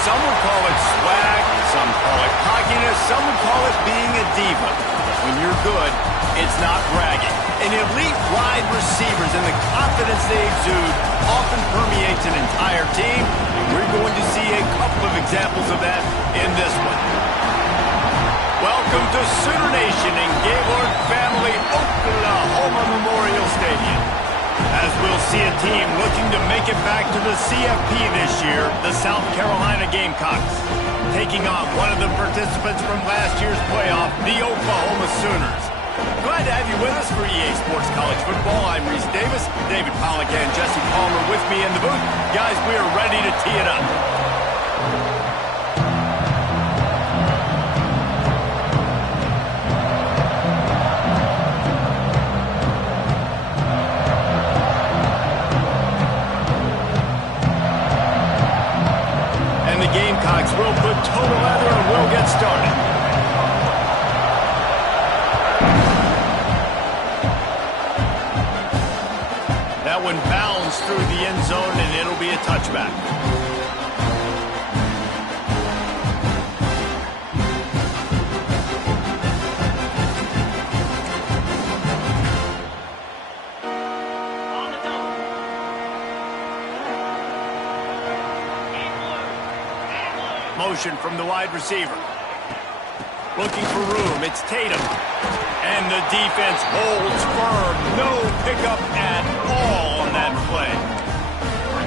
Some would call it swag, some call it cockiness, some would call it being a diva. When you're good, it's not bragging. And elite wide receivers and the confidence they exude often permeates an entire team, and we're going to see a couple of examples of that in this one. Welcome to Sooner Nation in Gaylord Family Oklahoma Memorial Stadium. As we'll see a team looking to make it back to the CFP this year, the South Carolina Gamecocks, taking on one of the participants from last year's playoff, the Oklahoma Sooners. Glad to have you with us for EA Sports College Football. I'm Reese Davis, David Pollock and Jesse Palmer with me in the booth. Guys, we are ready to tee it up. Gamecocks will put total leather and we'll get started. That one bounced through the end zone and it'll be a touchback. Motion from the wide receiver. Looking for room. It's Tatum. And the defense holds firm. No pickup at all on that play.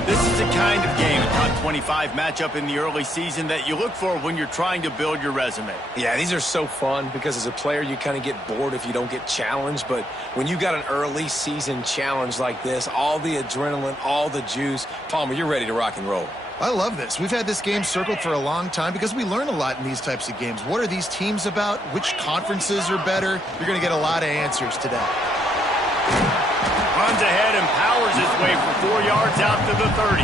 This is the kind of game, a top 25 matchup in the early season that you look for when you're trying to build your resume. Yeah, these are so fun because as a player, you kind of get bored if you don't get challenged. But when you got an early season challenge like this, all the adrenaline, all the juice, Palmer, you're ready to rock and roll. I love this. We've had this game circled for a long time because we learn a lot in these types of games. What are these teams about? Which conferences are better? You're going to get a lot of answers today. Runs ahead and powers his way for 4 yards out to the 30.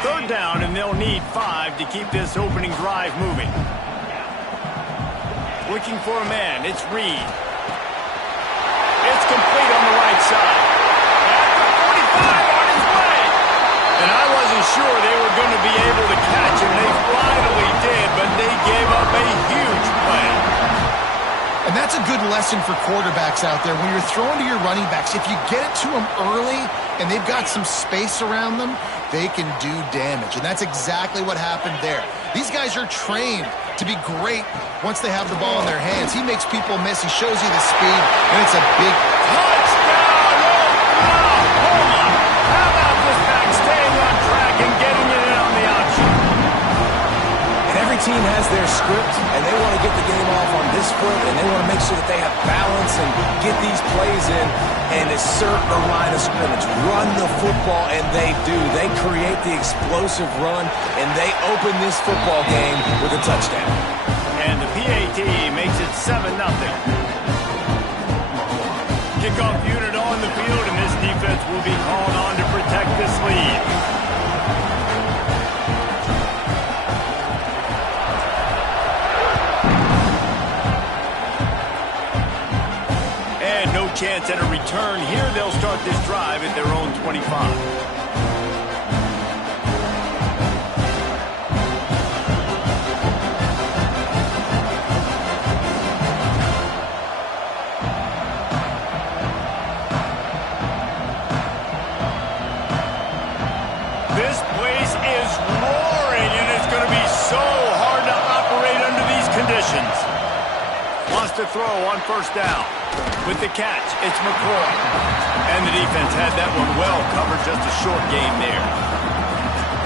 Third down, and they'll need 5 to keep this opening drive moving. Looking for a man. It's Reed. It's complete on the right side. At the 45 on his way. And I wasn't sure they were going to be able to catch him. They finally did, but they gave up a huge play. And that's a good lesson for quarterbacks out there. When you're throwing to your running backs, if you get it to them early and they've got some space around them, they can do damage. And that's exactly what happened there. These guys are trained to be great once they have the ball in their hands. He makes people miss. He shows you the speed, and it's a big touchdown. Oklahoma! How about this back staying on track and getting it in on the option? And every team has their script, and they want to get the game off on this foot, and they want to make sure that they have balance and get these plays in and assert the line of scrimmage. Run the football, and they do. They create the explosive run, and they open this football game with a touchdown. And the PAT makes it 7-0. Kickoff unit on the field, and this defense will be called on to protect this lead. And no chance at a return here. They'll start this drive at their own 25. This place is roaring, and it's going to be so hard to operate under these conditions. Wants to throw on first down. With the catch, it's McCoy. And the defense had that one well covered, just a short game there.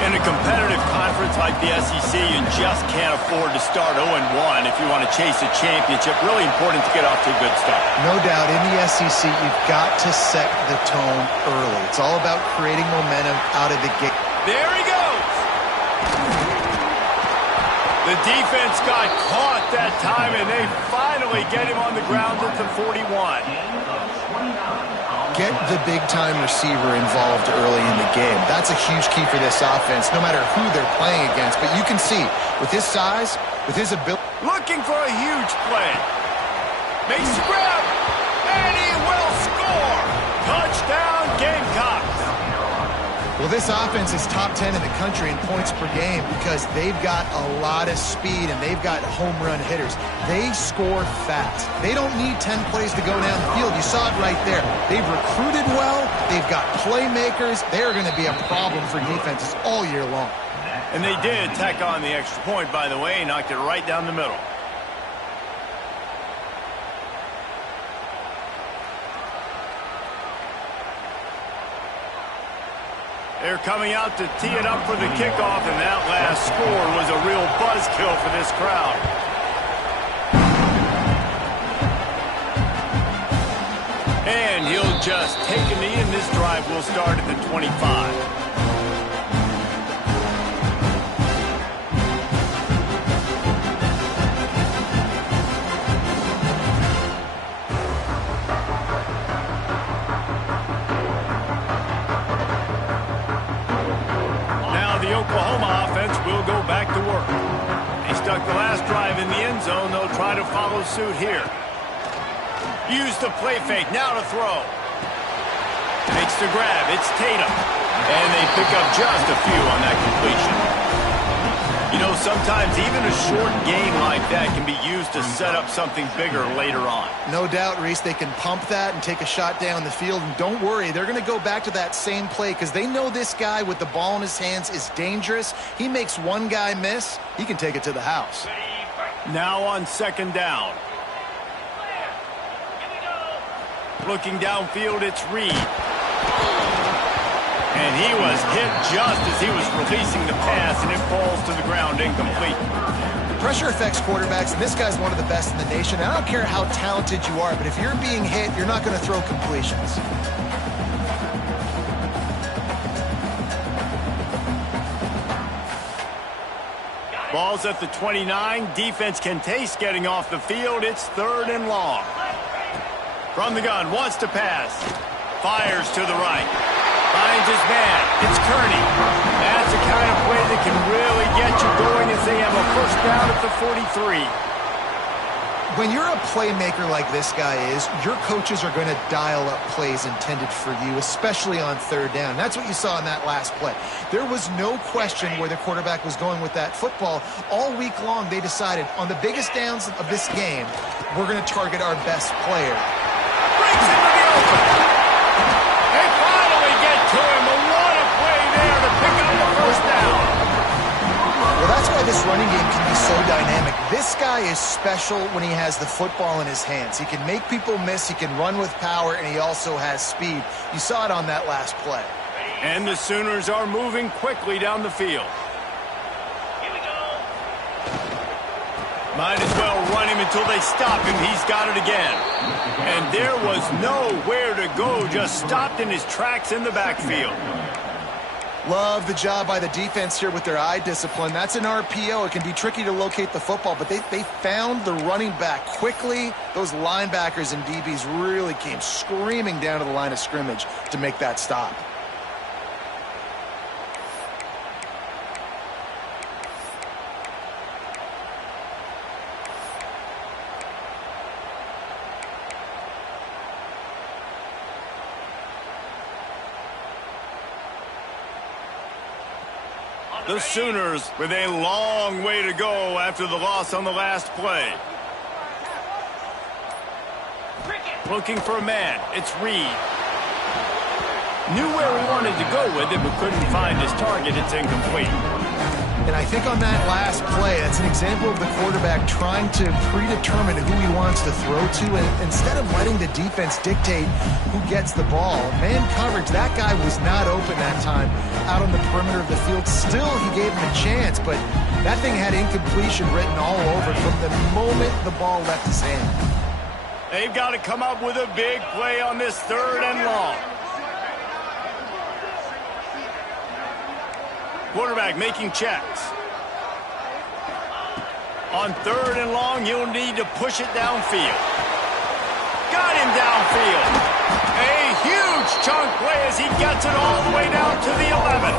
In a competitive conference like the SEC, you just can't afford to start 0-1 if you want to chase a championship. Really important to get off to a good start. No doubt, in the SEC, you've got to set the tone early. It's all about creating momentum out of the gate. There he goes. The defense got caught that time, and they finally get him on the ground at the 41. Get the big-time receiver involved early in the game. That's a huge key for this offense, no matter who they're playing against. But you can see, with his size, with his ability... Looking for a huge play. Makes the grab, and he will score. Touchdown, Gamecock. Well, this offense is top 10 in the country in points per game because they've got a lot of speed and they've got home run hitters. They score fast. They don't need 10 plays to go down the field. You saw it right there. They've recruited well. They've got playmakers. They're going to be a problem for defenses all year long. And they did tack on the extra point, by the way, knocked it right down the middle. They're coming out to tee it up for the kickoff, and that last score was a real buzzkill for this crowd. And he'll just take a knee, and this drive will start at the 25. Oklahoma offense will go back to work. They stuck the last drive in the end zone. They'll try to follow suit here. Use the play fake. Now to throw. Makes the grab. It's Tatum. And they pick up just a few on that completion. You know, sometimes even a short game like that can be used to set up something bigger later on. No doubt, Reese, they can pump that and take a shot down the field. And don't worry, they're going to go back to that same play because they know this guy with the ball in his hands is dangerous. He makes one guy miss, he can take it to the house. Now on second down. Looking downfield, it's Reed. And he was hit just as he was releasing the pass, and it falls to the ground incomplete. Pressure affects quarterbacks, and this guy's one of the best in the nation. I don't care how talented you are, but if you're being hit, you're not going to throw completions. Ball's at the 29. Defense can taste getting off the field. It's 3rd and long. From the gun, wants to pass. Fires to the right. Finds his man. It's Kearney. That's the kind of play that can really get you going as they have a first down at the 43. When you're a playmaker like this guy is, your coaches are going to dial up plays intended for you, especially on 3rd down. That's what you saw in that last play. There was no question where the quarterback was going with that football. All week long, they decided on the biggest downs of this game, we're going to target our best player. Breaks into the open. To him, but what a play there to pick up the first down. Well, that's why this running game can be so dynamic. This guy is special when he has the football in his hands. He can make people miss, he can run with power, and he also has speed. You saw it on that last play. And the Sooners are moving quickly down the field. Here we go. Might as well run him until they stop him. He's got it again. And there was nowhere to go, just stopped in his tracks in the backfield. Love the job by the defense here with their eye discipline. That's an RPO. It can be tricky to locate the football, but they found the running back quickly. Those linebackers and DBs really came screaming down to the line of scrimmage to make that stop. The Sooners with a long way to go after the loss on the last play. Looking for a man. It's Reed. Knew where he wanted to go with it, but couldn't find his target. It's incomplete. And I think on that last play, that's an example of the quarterback trying to predetermine who he wants to throw to, and instead of letting the defense dictate who gets the ball. Man coverage, that guy was not open that time out on the perimeter of the field. Still, he gave him a chance, but that thing had incompletion written all over it from the moment the ball left his hand. They've got to come up with a big play on this 3rd and long. Quarterback making checks. On 3rd and long, you'll need to push it downfield. Got him downfield. A huge chunk play as he gets it all the way down to the 11.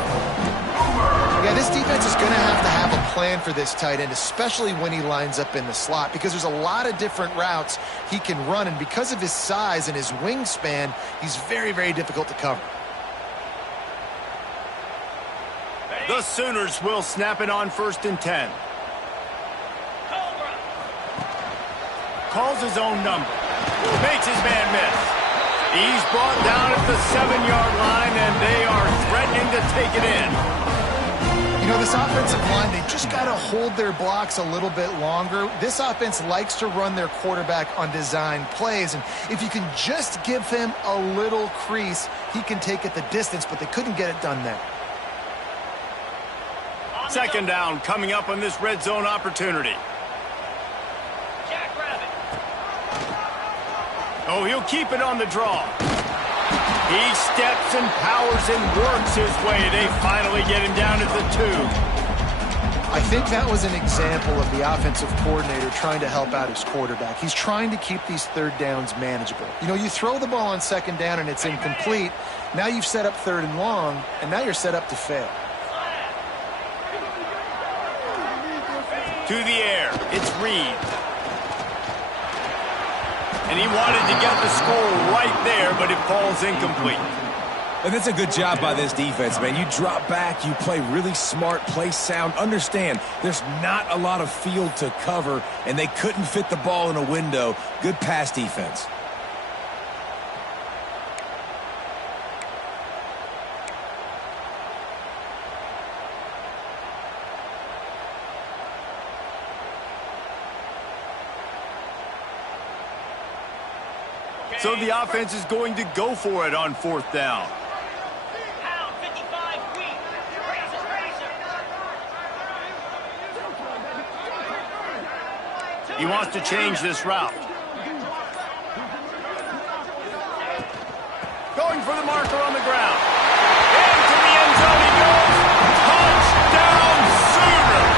Yeah, this defense is going to have a plan for this tight end, especially when he lines up in the slot, because there's a lot of different routes he can run, and because of his size and his wingspan, he's very, very difficult to cover. The Sooners will snap it on 1st and 10. Calls his own number. Makes his man miss. He's brought down at the 7-yard line, and they are threatening to take it in. You know, this offensive line, they just got to hold their blocks a little bit longer. This offense likes to run their quarterback on design plays, and if you can just give him a little crease, he can take it the distance, but they couldn't get it done there. 2nd down coming up on this red zone opportunity. Oh, he'll keep it on the draw. He steps and powers and works his way. They finally get him down at the 2. I think that was an example of the offensive coordinator trying to help out his quarterback. He's trying to keep these 3rd downs manageable. You know, you throw the ball on 2nd down and it's incomplete. Now you've set up 3rd and long, and now you're set up to fail. To the air, it's Reed. And he wanted to get the score right there, but it falls incomplete. And that's a good job by this defense, man. You drop back, you play really smart, play sound. Understand, there's not a lot of field to cover, and they couldn't fit the ball in a window. Good pass defense. So the offense is going to go for it on 4th down. He wants to change this route. Going for the marker on the ground. Into the end zone he goes. Touchdown Sooners!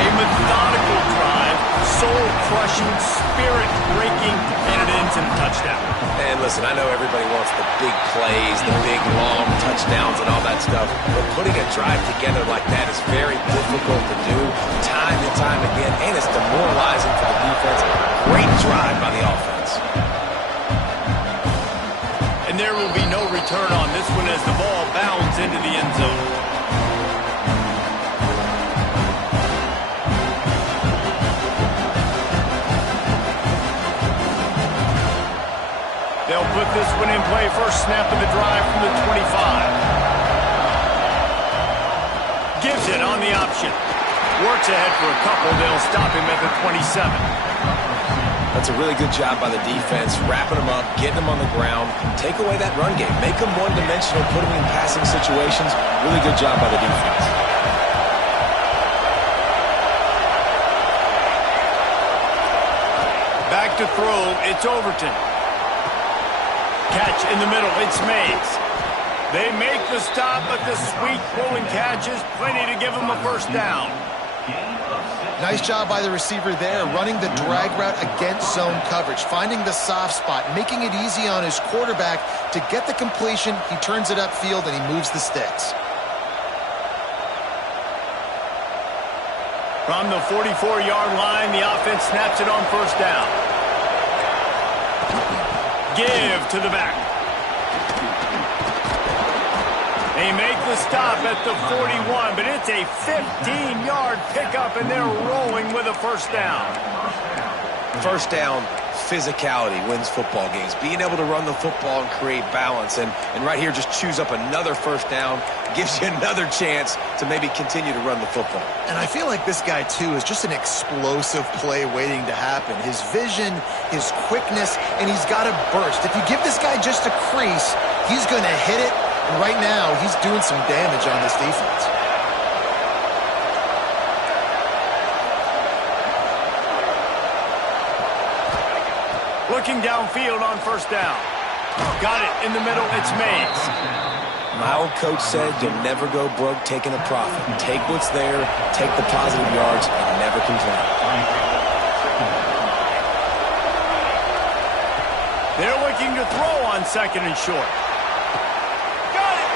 A methodical drive, soul-crushing, spirit-breaking, and it ends in a touchdown. And listen, I know everybody wants the big plays, the big, long touchdowns and all that stuff, but putting a drive together like that is very difficult to do time and time again, and it's demoralizing for the defense. Great drive by the offense. And there will be no return on this one as the ball bounds into the end zone. They'll put this one in play. First snap of the drive from the 25. Gives it on the option. Works ahead for a couple. They'll stop him at the 27. That's a really good job by the defense, wrapping them up, getting them on the ground, take away that run game, make them one-dimensional, put them in passing situations. Really good job by the defense. Back to throw. It's Overton. Catch in the middle. It's Mays. They make the stop, but the sweet pulling catch is plenty to give them a first down. Nice job by the receiver there, running the drag route against zone coverage, finding the soft spot, making it easy on his quarterback to get the completion. He turns it upfield, and he moves the sticks. From the 44-yard line, the offense snaps it on first down. Give to the back. They make the stop at the 41, but it's a 15-yard pickup, and they're rolling with a first down. First down, physicality wins football games. Being able to run the football and create balance, and right here just choose up another first down, gives you another chance to maybe continue to run the football. And I feel like this guy, too, is just an explosive play waiting to happen. His vision, his quickness, and he's got a burst. If you give this guy just a crease, he's going to hit it. And right now, he's doing some damage on this defense. Looking downfield on first down. Got it in the middle. It's Mays. My old coach said you'll never go broke taking a profit. Take what's there, take the positive yards, and never complain. They're looking to throw on second and short. Got it!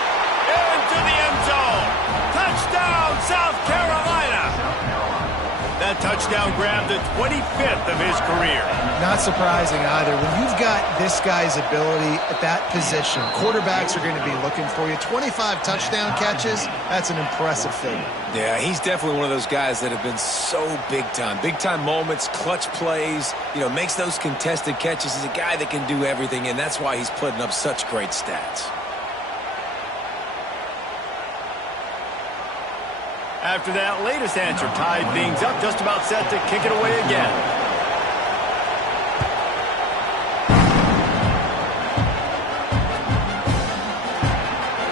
Into the end zone. Touchdown, South Carolina! That touchdown grabbed the 25th of his career. Not surprising either. When you've got this guy's ability at that position, quarterbacks are going to be looking for you. 25 touchdown catches, that's an impressive figure. Yeah, he's definitely one of those guys that have been so big time. Big time moments, clutch plays, makes those contested catches. He's a guy that can do everything, and that's why he's putting up such great stats. After that latest answer tied things up, just about set to kick it away again.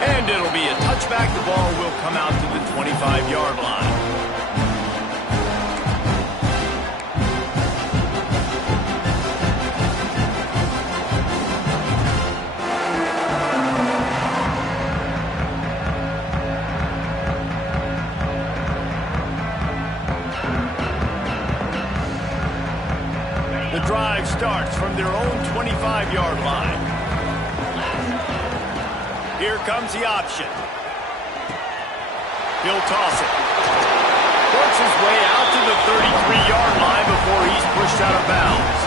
And it'll be a touchback. The ball will come out to the 25-yard line. The drive starts from their own 25-yard line. Here comes the option. He'll toss it. Works his way out to the 33-yard line before he's pushed out of bounds.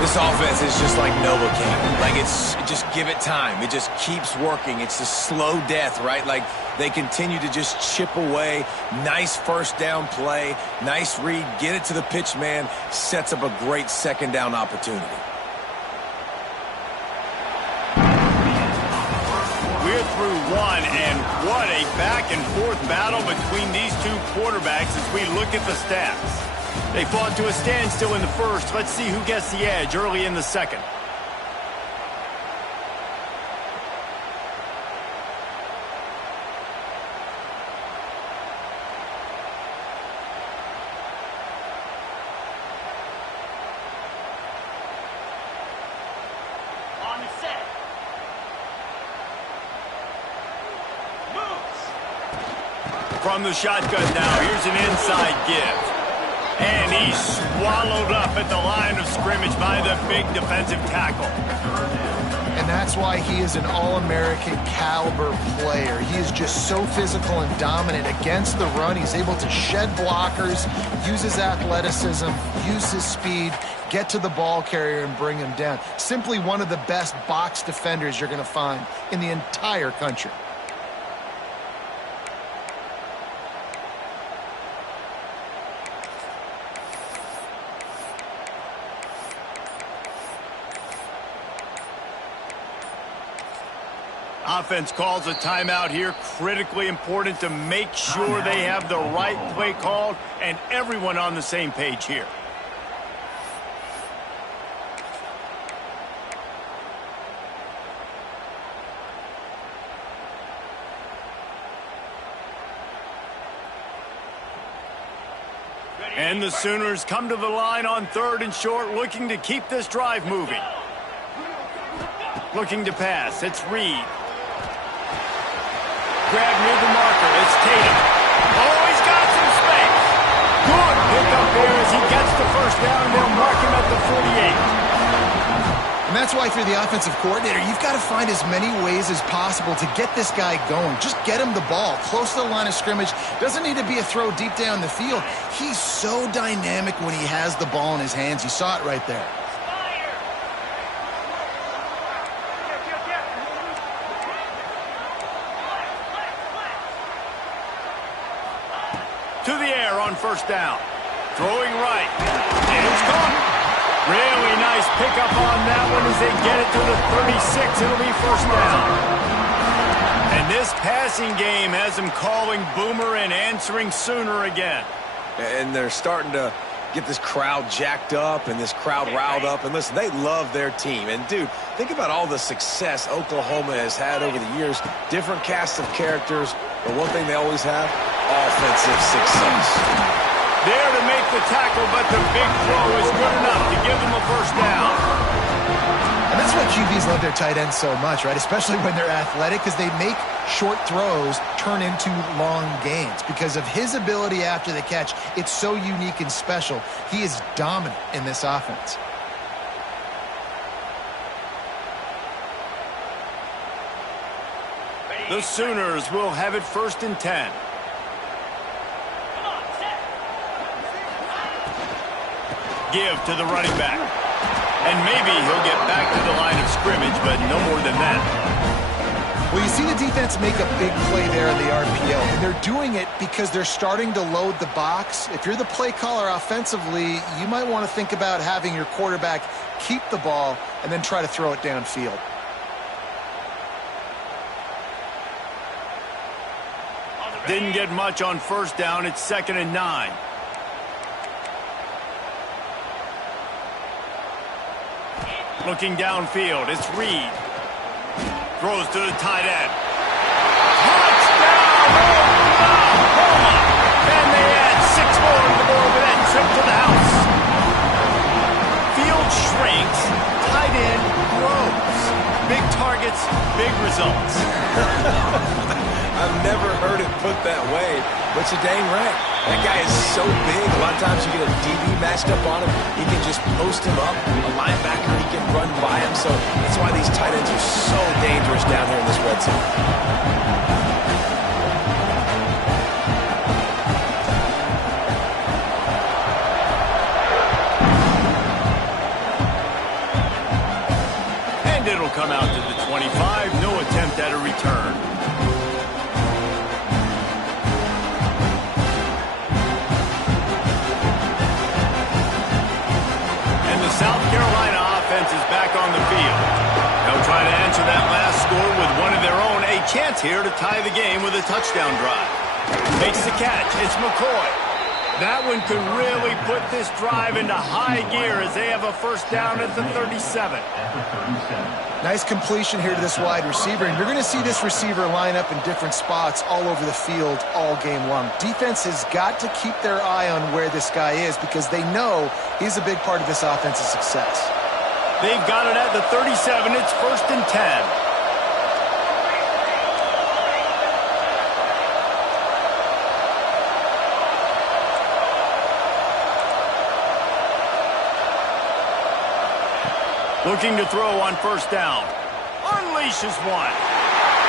This offense is just like Novocaine. Like, just give it time. It just keeps working. It's a slow death, right? Like, they continue to just chip away. Nice first down play. Nice read. Get it to the pitch man. Sets up a great second down opportunity. We're through one, and what a back-and-forth battle between these two quarterbacks as we look at the stats. They fought to a standstill in the first. Let's see who gets the edge early in the second. On the set. Moves. From the shotgun now, here's an inside give. And he's swallowed up at the line of scrimmage by the big defensive tackle. And that's why he is an All-American caliber player. He is just so physical and dominant against the run. He's able to shed blockers, use his athleticism, use his speed, get to the ball carrier and bring him down. Simply one of the best box defenders you're going to find in the entire country. Offense calls a timeout here. Critically important to make sure they have the right play called and everyone on the same page here. And the Sooners come to the line on 3rd and short, looking to keep this drive moving. Looking to pass. It's Reed. Grab near the marker. It's Tatum. Oh, he's got some space. Good pick up there as he gets the first down. They'll mark him at the 48. And that's why if you're the offensive coordinator, you've got to find as many ways as possible to get this guy going. Just get him the ball close to the line of scrimmage. Doesn't need to be a throw deep down the field. He's so dynamic when he has the ball in his hands. You saw it right there. To the air on first down. Throwing right. And it's caught. Really nice pickup on that one as they get it to the 36. It'll be first down. And this passing game has them calling Boomer and answering Sooner again. And they're starting to get this crowd jacked up and this crowd riled up. And listen, they love their team. And, dude, think about all the success Oklahoma has had over the years. Different casts of characters. But one thing they always have, offensive success. There to make the tackle, but the big throw is good enough to give them a first down. And that's why QBs love their tight ends so much, right? Especially when they're athletic, because they make short throws turn into long gains. Because of his ability after the catch, it's so unique and special. He is dominant in this offense. The Sooners will have it 1st and 10. give to the running back. And maybe he'll get back to the line of scrimmage, but no more than that. Well, you see the defense make a big play there in the RPO, and they're doing it because they're starting to load the box. If you're the play caller offensively, you might want to think about having your quarterback keep the ball and then try to throw it downfield. Didn't get much on first down. It's 2nd and 9. Looking downfield, it's Reed. Throws to the tight end. Touchdown! Oklahoma! And they add 6 more to the board with that trip to the house. Field shrinks, tight end grows. Big targets, big results. I've never heard it put that way, but you're dang right. That guy is so big. A lot of times you get a DB matched up on him. He can just post him up. A linebacker, he can run by him. So that's why these tight ends are so dangerous down here in this red zone. And it'll come out to the 25. No attempt at a return. South Carolina offense is back on the field. They'll try to answer that last score with one of their own. A chance here to tie the game with a touchdown drive. Makes the catch. It's McCoy. That one could really put this drive into high gear as they have a first down at the 37. Nice completion here to this wide receiver, and you're going to see this receiver line up in different spots all over the field all game long. Defense has got to keep their eye on where this guy is because they know he's a big part of this offense's success. They've got it at the 37. It's 1st and 10. Looking to throw on first down. Unleashes one.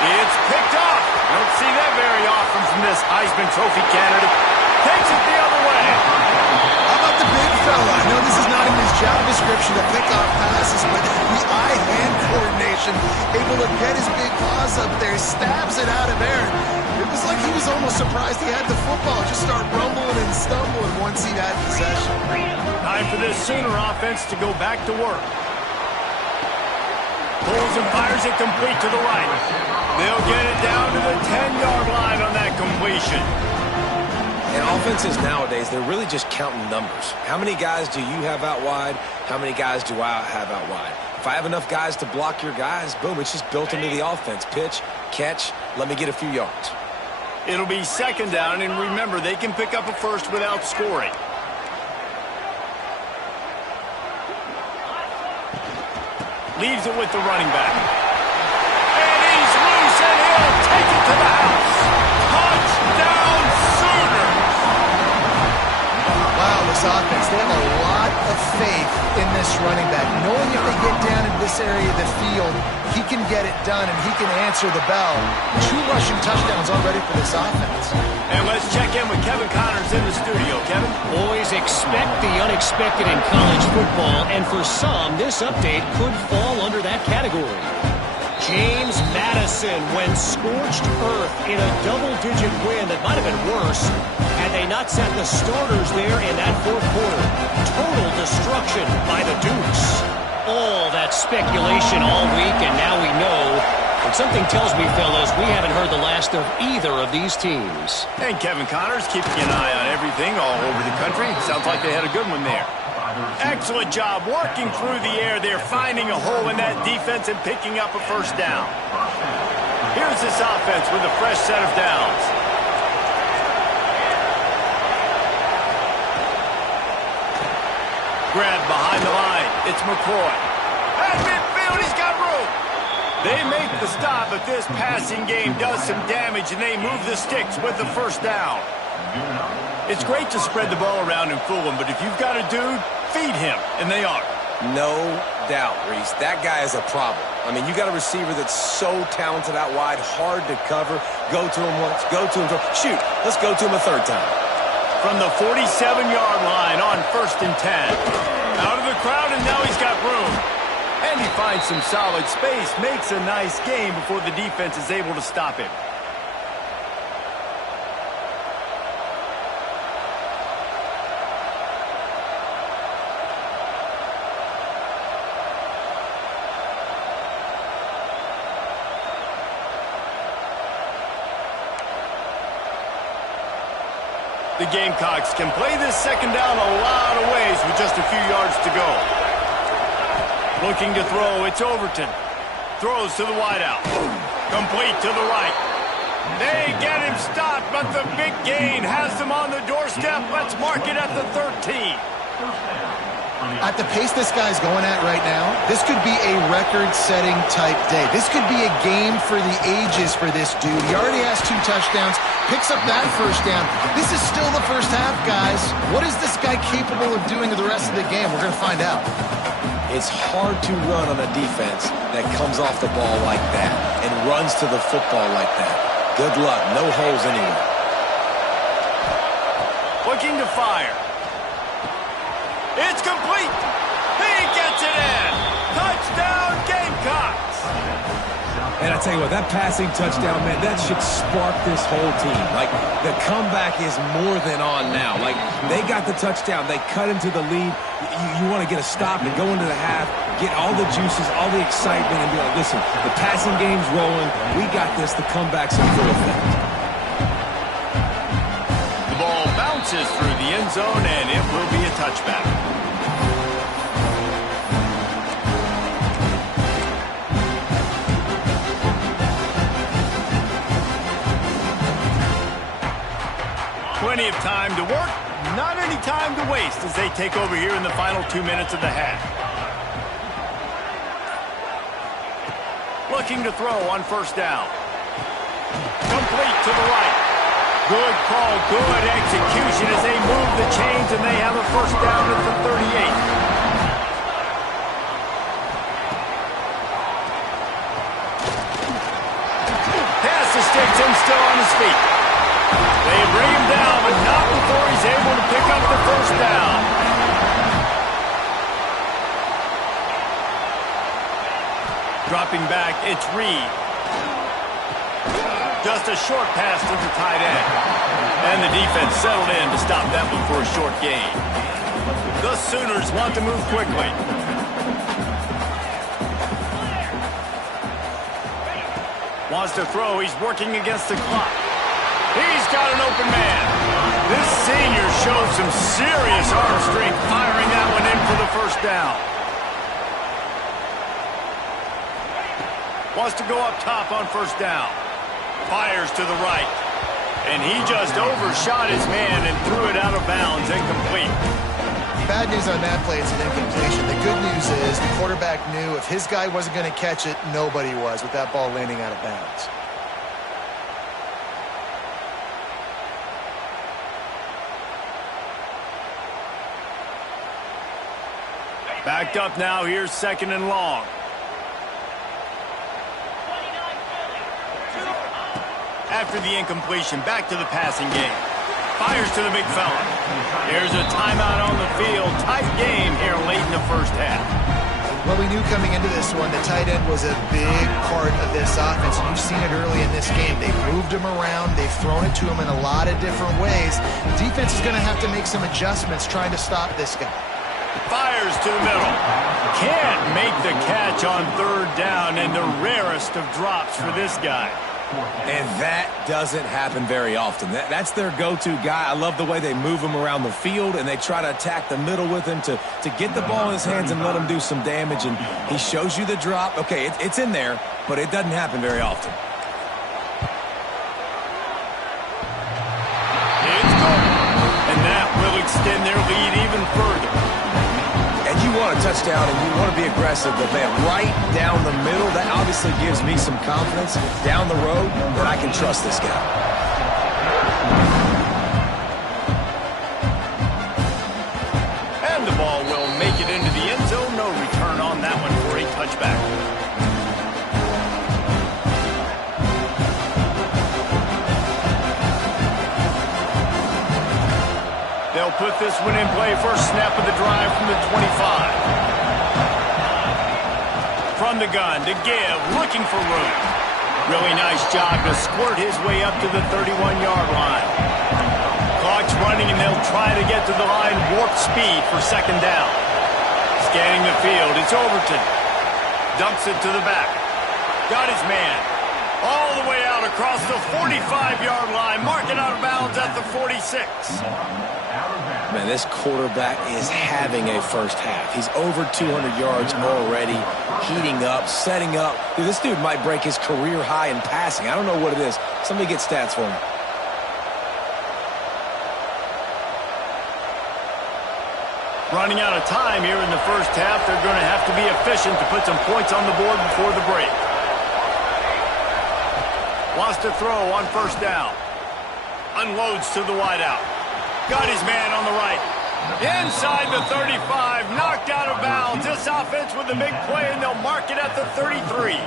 It's picked off. Don't see that very often from this Heisman Trophy candidate. Takes it the other way. How about the big fella? I know this is not in his job description to pick off passes, but the eye-hand coordination, able to get his big paws up there, stabs it out of air. It was like he was almost surprised he had the football. Just start rumbling and stumbling once he had possession. Time for this Sooner offense to go back to work. Pulls and fires it complete to the right. They'll get it down to the 10-yard line on that completion. And offenses nowadays, they're really just counting numbers. How many guys do you have out wide? How many guys do I have out wide? If I have enough guys to block your guys, boom, it's just built into the offense. Pitch, catch, let me get a few yards. It'll be 2nd down, and remember, they can pick up a first without scoring. Leaves it with the running back. And he's loose, and he'll take it to the house. Touchdown, Sooners! Wow, this offense, they have a lot of faith in this running back. Knowing if they get down in this area of the field, he can get it done, and he can answer the bell. 2 rushing touchdowns already for this offense. And let's check in with Kevin Connors in the studio. Kevin? Boys, expect the unexpected in college football, and for some, this update could fall under that category. James Madison went scorched earth in a double-digit win that might have been worse had they not sent the starters there in that 4th quarter. Total destruction by the Dukes. All that speculation all week, and now we know. And something tells me, fellas, we haven't heard the last of either of these teams. And Kevin Connors keeping an eye on everything all over the country. Sounds like they had a good one there. Excellent job working through the air there, finding a hole in that defense and picking up a first down. Here's this offense with a fresh set of downs. Grabbed behind the line. It's McCoy. At midfield, he's got room. They make the stop, but this passing game does some damage, and they move the sticks with the first down. It's great to spread the ball around and fool them, but if you've got a dude, feed him, and they are. No doubt, Reese. That guy is a problem. I mean, you got a receiver that's so talented out wide, hard to cover. Go to him once, go to him twice. Shoot, let's go to him a 3rd time. From the 47-yard line on 1st and 10. finds some solid space, makes a nice game before the defense is able to stop him. The Gamecocks can play this second down a lot of ways with just a few yards to go. Looking to throw, it's Overton. Throws to the wideout. Complete to the right. They get him stopped, but the big gain has them on the doorstep. Let's mark it at the 13. At the pace this guy's going at right now, this could be a record-setting type day. This could be a game for the ages for this dude. He already has 2 touchdowns, picks up that first down. This is still the first half, guys. What is this guy capable of doing in the rest of the game? We're going to find out. It's hard to run on a defense that comes off the ball like that and runs to the football like that. Good luck. No holes anywhere. Looking to fire. It's complete. He gets it in. Touchdown, Gamecocks. And I tell you what, that passing touchdown, man, that should spark this whole team. Like, the comeback is more than on now. Like, they got the touchdown. They cut into the lead. You want to get a stop and go into the half, get all the juices, all the excitement, and be like, listen, the passing game's rolling. We got this. The comeback's in full effect. The ball bounces through the end zone, and it will be a touchback. Plenty of time to work, not any time to waste as they take over here in the final 2 minutes of the half. Looking to throw on first down. Complete to the right. Good call, good execution as they move the chains and they have a first down at the 38. Pass the sticks and still on his feet. They bring him down, but not before he's able to pick up the first down. Dropping back, it's Reed. Just a short pass to the tight end. And the defense settled in to stop that one for a short gain. The Sooners want to move quickly. Wants to throw, he's working against the clock. He's got an open man. This senior showed some serious arm strength firing that one in for the first down. Wants to go up top on first down. Fires to the right. And he just overshot his man and threw it out of bounds, incomplete. Bad news on that play, it's an incompletion. The good news is the quarterback knew if his guy wasn't going to catch it, nobody was with that ball landing out of bounds. Backed up now, here's second and long. After the incompletion, back to the passing game. Fires to the big fella. There's a timeout on the field. Tight game here late in the first half. Well, we knew coming into this one, the tight end was a big part of this offense, and you've seen it early in this game. They've moved him around. They've thrown it to him in a lot of different ways. The defense is going to have to make some adjustments trying to stop this guy. Fires to the middle. Can't make the catch on third down, and the rarest of drops for this guy. And that doesn't happen very often. That's their go-to guy. I love the way they move him around the field, and they try to attack the middle with him to get the ball in his hands and let him do some damage. And he shows you the drop. Okay, it's in there, but it doesn't happen very often. It's good. And that will extend their lead even further. And you want a touchdown and you want to be aggressive, but man, right down the middle, that obviously gives me some confidence down the road that I can trust this guy. And the ball will make it into the end zone. No return on that one for a touchback. They'll put this one in play. First snap of the drive from the 25. From From the gun to give, looking for room. Really nice job to squirt his way up to the 31-yard line. Clock's running, and they'll try to get to the line warp speed for second down. Scanning the field, it's Overton. Dumps it to the back. Got his man. All the way out across the 45-yard line. Marking out of bounds at the 46. Man, this quarterback is having a first half. He's over 200 yards already, heating up, setting up. Dude, this dude might break his career high in passing. I don't know what it is. Somebody get stats for him. Running out of time here in the first half. They're going to have to be efficient to put some points on the board before the break. Wants to throw on first down. Unloads to the wideout. Got his man on the right. Inside the 35. Knocked out of bounds. This offense with a big play, and they'll mark it at the 33.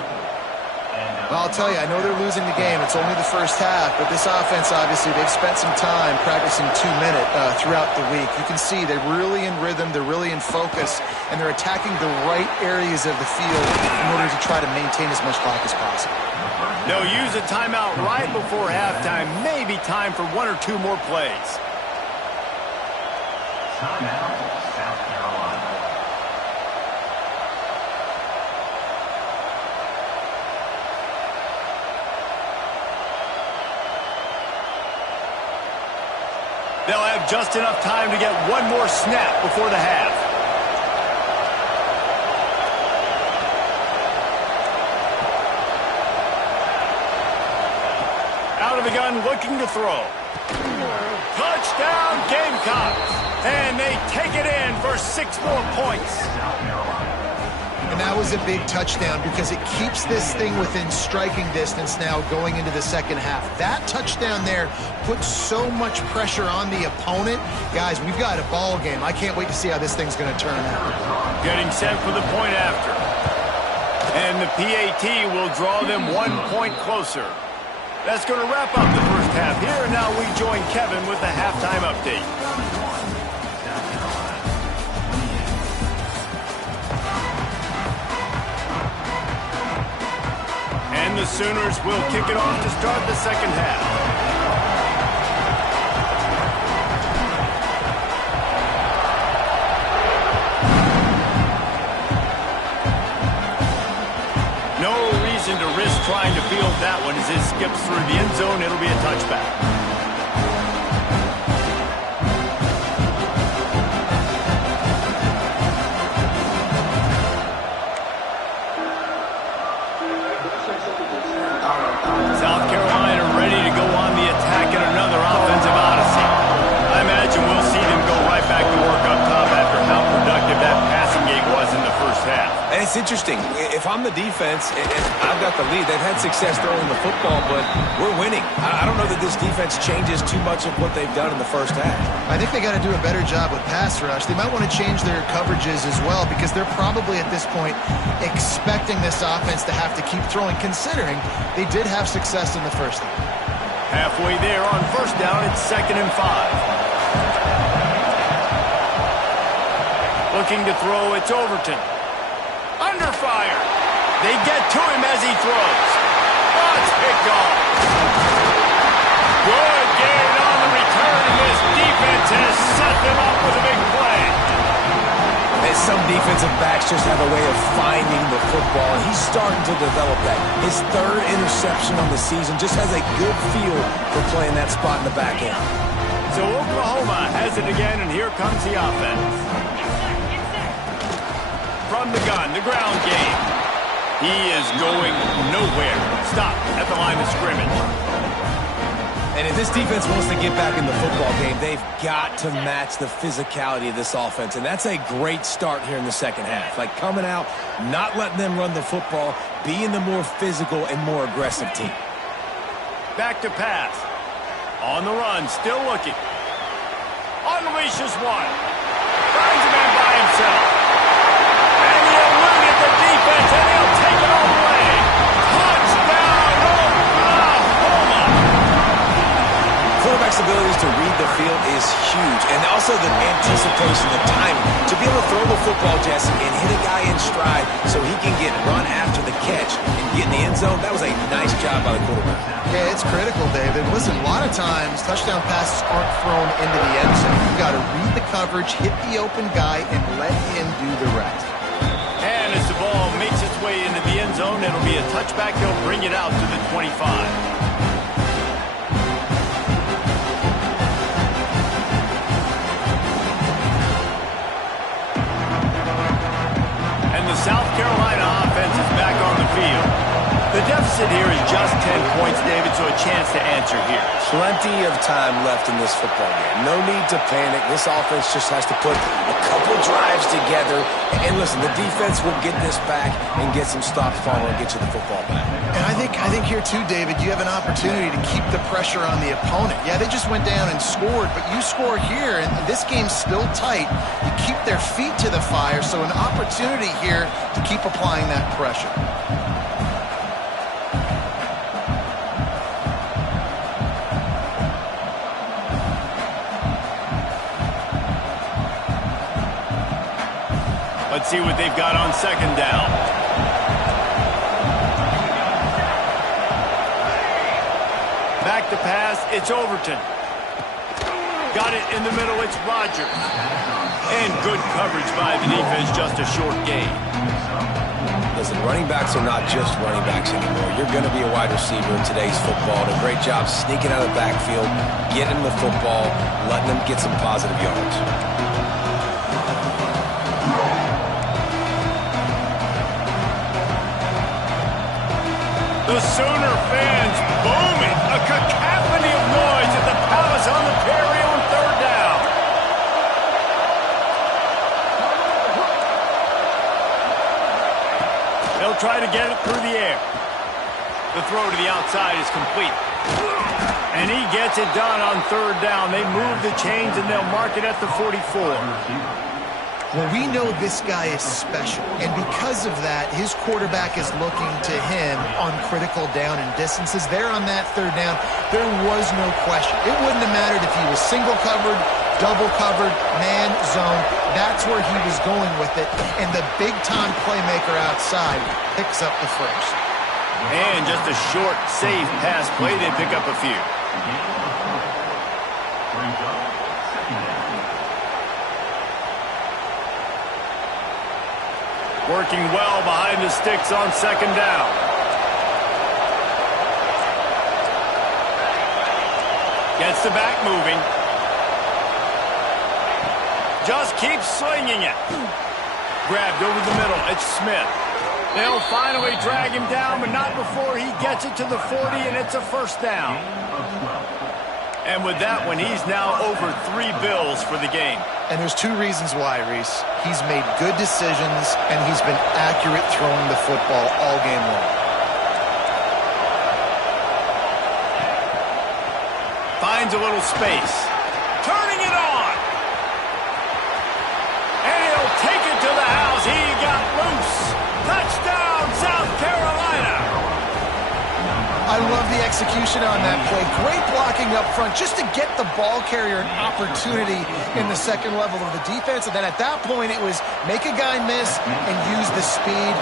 Well, I'll tell you, I know they're losing the game. It's only the first half, but this offense, obviously, they've spent some time practicing 2-minute throughout the week. You can see they're really in rhythm, they're really in focus, and they're attacking the right areas of the field in order to try to maintain as much clock as possible. They'll use a timeout right before halftime. Maybe time for one or two more plays. Timeout, South Carolina. They'll have just enough time to get one more snap before the half. Out of the gun, looking to throw. Touchdown, Gamecocks. And they take it in for 6 more points. And that was a big touchdown because it keeps this thing within striking distance now going into the second half. That touchdown there puts so much pressure on the opponent. Guys, we've got a ball game. I can't wait to see how this thing's going to turn out. Getting set for the point after. And the PAT will draw them 1 point closer. That's going to wrap up the first half here. And now we join Kevin with the halftime update. And the Sooners will kick it off to start the second half. No reason to risk trying to field that one as it skips through the end zone. It'll be a touchback. South Carolina ready to go on the attack in another offensive odyssey. I imagine we'll see them go right back to work up top after how productive that passing game was in the first half. And it's interesting. If I'm the defense and I've got the lead, they've had success throwing the football, but we're winning. I don't know that this defense changes too much of what they've done in the first half. I think they got to do a better job with pass rush. They might want to change their coverages as well because they're probably at this point expecting this offense to have to keep throwing, considering they did have success in the first half. Halfway there on first down, it's 2nd and 5. Looking to throw, it's Overton. Under fire. They get to him as he throws. Oh, it's picked off. Good gain on the return, and this defense has set them up with a big play. And some defensive backs just have a way of finding the football, and he's starting to develop that. His 3rd interception on the season, just has a good feel for playing that spot in the back end. So Oklahoma has it again, and here comes the offense. From the gun, the ground game. He is going nowhere. Stop at the line of scrimmage. And if this defense wants to get back in the football game, they've got to match the physicality of this offense. And that's a great start here in the second half. Like coming out, not letting them run the football, being the more physical and more aggressive team. Back to pass. On the run, still looking. Unleashes one. Finds a man by himself. And he eluded the defense, and he'll take it all the way. Touchdown, Oklahoma! Quarterback's abilities to read the field is huge. And also the anticipation, the timing. To be able to throw the football, Jesse, and hit a guy in stride so he can get run after the catch and get in the end zone, that was a nice job by the quarterback. Yeah, it's critical, David. Listen, a lot of times touchdown passes aren't thrown into the end zone. You've got to read the coverage, hit the open guy, and let him do the rest. And as the ball makes its way into the end zone, it'll be a touchback. They'll bring it out to the 25. South Carolina offense is back on the field. The deficit here is just 10 points, David, so a chance to answer here. Plenty of time left in this football game. No need to panic. This offense just has to put a couple drives together. And listen, the defense will get this back and get some stops following and get you the football back. And I think here too, David, you have an opportunity to keep the pressure on the opponent. Yeah, they just went down and scored, but you score here, and this game's still tight. You keep their feet to the fire, so an opportunity here to keep applying that pressure. Let's see what they've got on second down. Back to pass, it's Overton. Got it in the middle, it's Rodgers. And good coverage by the defense, just a short gain. Listen, running backs are not just running backs anymore. You're going to be a wide receiver in today's football. And a great job sneaking out of the backfield, getting the football, letting them get some positive yards. The Sooner fans booming. A cacophony of noise at the Palace on the Perry on third down. They'll try to get it through the air. The throw to the outside is complete. And he gets it done on third down. They move the chains and they'll mark it at the 44. Well, we know this guy is special, and because of that, his quarterback is looking to him on critical down and distances. There on that third down, there was no question. It wouldn't have mattered if he was single covered, double covered, man, zone. That's where he was going with it, and the big-time playmaker outside picks up the first. And just a short, safe pass play, they pick up a few. Working well behind the sticks on second down. Gets the back moving. Just keeps slinging it. Grabbed over the middle. It's Smith. They'll finally drag him down, but not before he gets it to the 40, and it's a first down. And with that one, he's now over 3 bills for the game. And there's 2 reasons why, Reese. He's made good decisions, and he's been accurate throwing the football all game long. Finds a little space. Turning it on. And he'll take it to the house. He got loose. Touchdown, South Carolina. I love the execution on that play. Great blocking up front just to get the ball carrier an opportunity in the second level of the defense. And then at that point, it was make a guy miss and use the speed.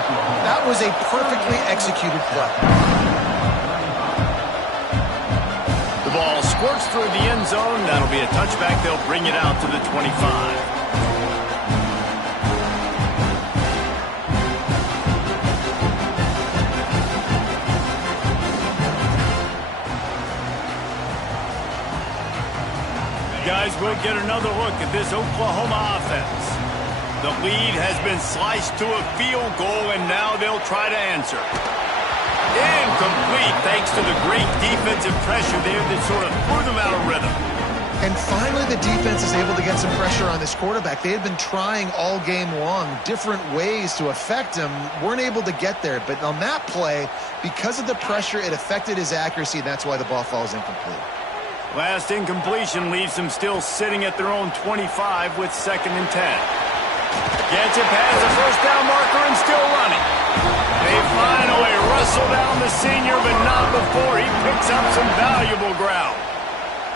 That was a perfectly executed play. The ball squirts through the end zone. That'll be a touchback. They'll bring it out to the 25. Guys, we'll get another look at this Oklahoma offense. The lead has been sliced to a field goal, and now they'll try to answer. Incomplete, thanks to the great defensive pressure there that sort of threw them out of rhythm. And finally, the defense is able to get some pressure on this quarterback. They had been trying all game long different ways to affect him, weren't able to get there. But on that play, because of the pressure, it affected his accuracy, and that's why the ball falls incomplete. Last incompletion leaves them still sitting at their own 25 with 2nd and 10. Gets it past the first down marker and still running. They finally wrestle down the senior, but not before he picks up some valuable ground.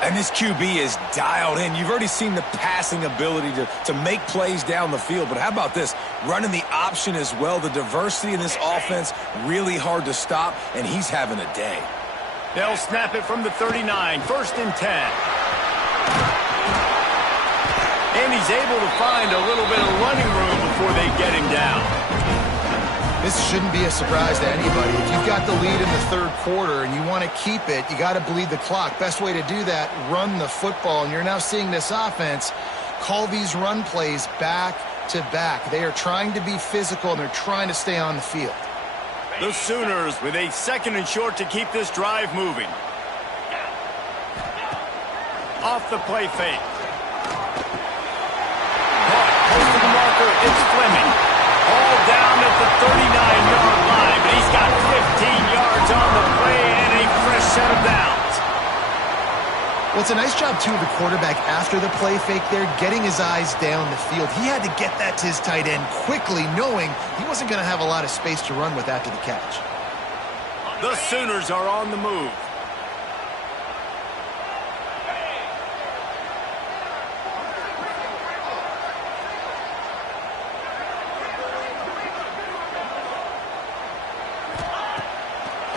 And this QB is dialed in. You've already seen the passing ability to make plays down the field. But how about this? Running the option as well. The diversity in this offense, really hard to stop, and he's having a day. They'll snap it from the 39, 1st and 10. And he's able to find a little bit of running room before they get him down. This shouldn't be a surprise to anybody. If you've got the lead in the 3rd quarter and you want to keep it, you got to bleed the clock. Best way to do that, run the football. And you're now seeing this offense call these run plays back to back. They are trying to be physical, and they're trying to stay on the field. The Sooners with a 2nd and short to keep this drive moving. Off the play fake. Caught, close to the marker, it's Fleming. All down at the 39-yard line, but he's got 15 yards on the play and a fresh set of downs. Well, it's a nice job, too, of the quarterback after the play fake there, getting his eyes down the field. He had to get that to his tight end quickly, knowing he wasn't going to have a lot of space to run with after the catch. The Sooners are on the move.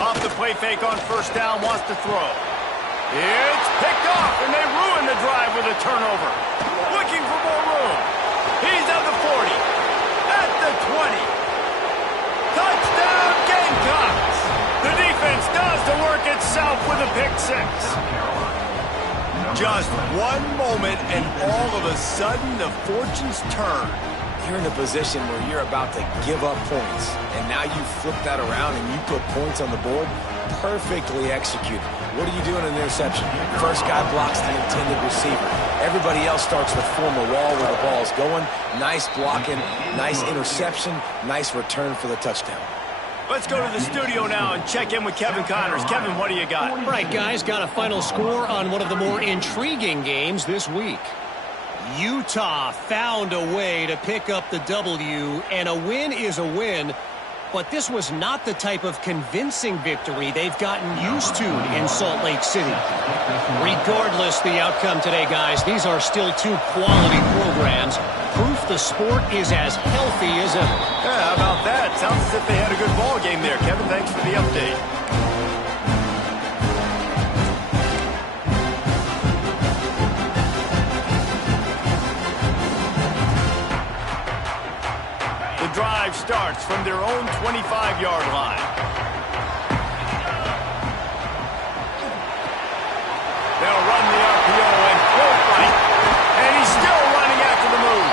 Off the play fake on 1st down, wants to throw. It's picked off, and they ruin the drive with a turnover. Looking for more room. He's at the 40, at the 20. Touchdown, Gamecocks! The defense does the work itself with a pick 6. Just one moment, and all of a sudden, the fortunes turn. You're in a position where you're about to give up points, and now you flip that around and you put points on the board. Perfectly executed. What do you do in an interception? First guy blocks the intended receiver. Everybody else starts to form a wall where the ball's going. Nice blocking, nice interception, nice return for the touchdown. Let's go to the studio now and check in with Kevin Connors. Kevin, what do you got? All right, guys, got a final score on one of the more intriguing games this week. Utah found a way to pick up the W, and a win is a win, but this was not the type of convincing victory they've gotten used to in Salt Lake City. Regardless the outcome today, guys, these are still 2 quality programs. Proof the sport is as healthy as ever. Yeah, how about that? Sounds as if they had a good ball game there. Kevin, thanks for the update. Drive starts from their own 25-yard line. They'll run the RPO and throw it right. And he's still running after the move.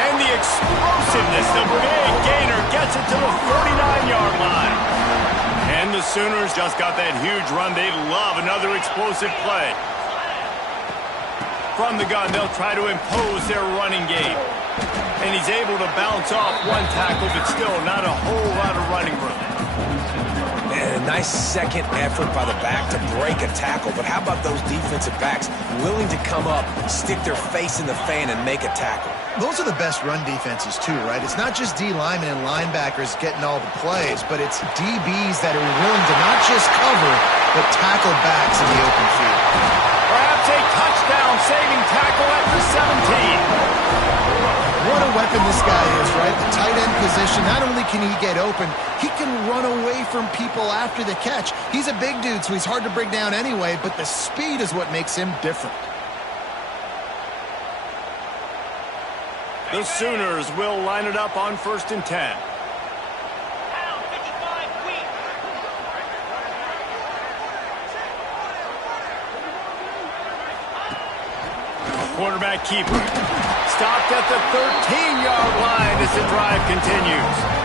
And the explosiveness, the big gainer gets it to the 49-yard line. And the Sooners just got that huge run. They love another explosive play. From the gun, they'll try to impose their running game. And he's able to bounce off one tackle, but still not a whole lot of running room. And a nice second effort by the back to break a tackle. But how about those defensive backs willing to come up, stick their face in the fan, and make a tackle? Those are the best run defenses, too, right? It's not just D linemen and linebackers getting all the plays, but it's DBs that are willing to not just cover, but tackle backs in the open field. Perhaps a touchdown-saving tackle at the 17. What a weapon this guy is, right? The tight end position, not only can he get open, he can run away from people after the catch. He's a big dude, so he's hard to bring down anyway, but the speed is what makes him different. The Sooners will line it up on 1st and 10. Quarterback keeper. Stopped at the 13-yard line as the drive continues.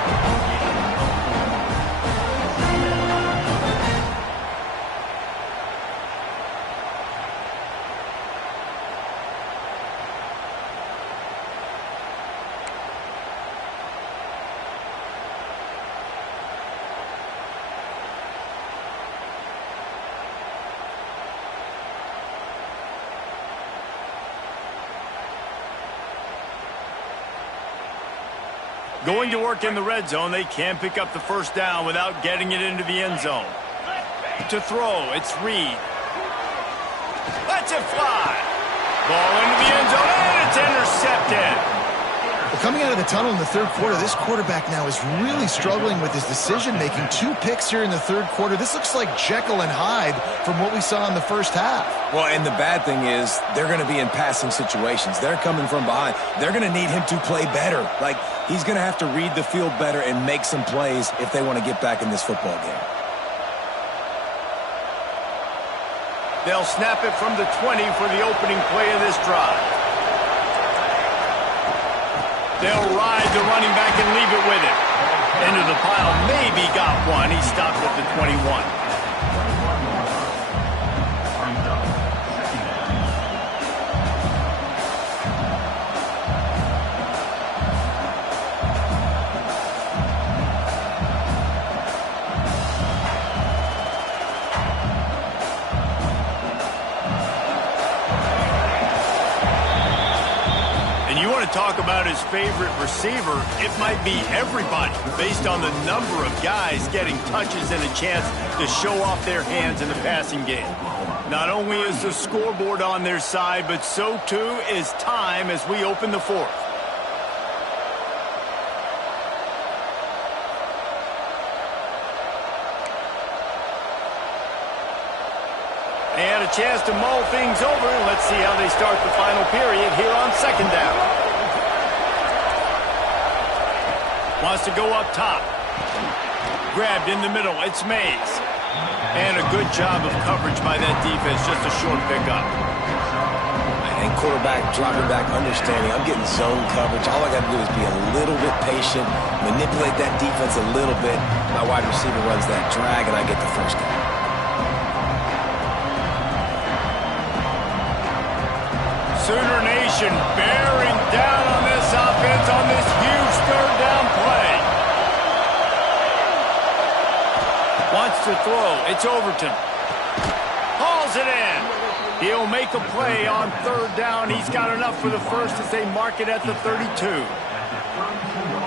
Going to work in the red zone, they can pick up the 1st down without getting it into the end zone. To throw, it's Reed. lets it fly. Ball into the end zone, and it's intercepted. Well, coming out of the tunnel in the third quarter, this quarterback now is really struggling with his decision-making. 2 picks here in the third quarter. This looks like Jekyll and Hyde from what we saw in the first half. Well, and the bad thing is they're going to be in passing situations. They're coming from behind. They're going to need him to play better. Like, he's going to have to read the field better and make some plays if they want to get back in this football game. They'll snap it from the 20 for the opening play of this drive. They'll ride the running back and leave it with him. Into the pile, maybe got one. He stops at the 21. Talk about his favorite receiver, it might be everybody based on the number of guys getting touches and a chance to show off their hands in the passing game. Not only is the scoreboard on their side, but so too is time as we open the fourth. They had a chance to mull things over. Let's see how they start the final period here on second down. Wants to go up top. Grabbed in the middle. It's Mays. And a good job of coverage by that defense. Just a short pickup. And quarterback dropping back, understanding I'm getting zone coverage. All I got to do is be a little bit patient, manipulate that defense a little bit. My wide receiver runs that drag, and I get the first down. Sooner Nation bearing down on this offense on this huge third down play. Wants to throw. It's Overton. Hauls it in. He'll make a play on third down. He's got enough for the first as they mark it at the 32.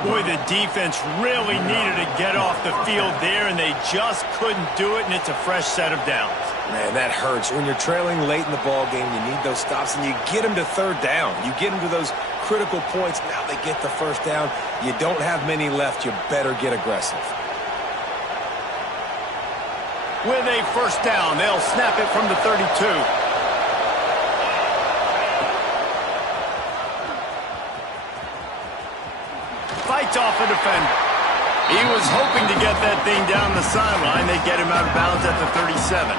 Boy, the defense really needed to get off the field there, and they just couldn't do it, and it's a fresh set of downs. Man, that hurts. When you're trailing late in the ball game, you need those stops, and you get them to third down. You get them to those critical points. Now they get the first down. You don't have many left. You better get aggressive. With a first down, they'll snap it from the 32. Fights off a defender. He was hoping to get that thing down the sideline. They get him out of bounds at the 37.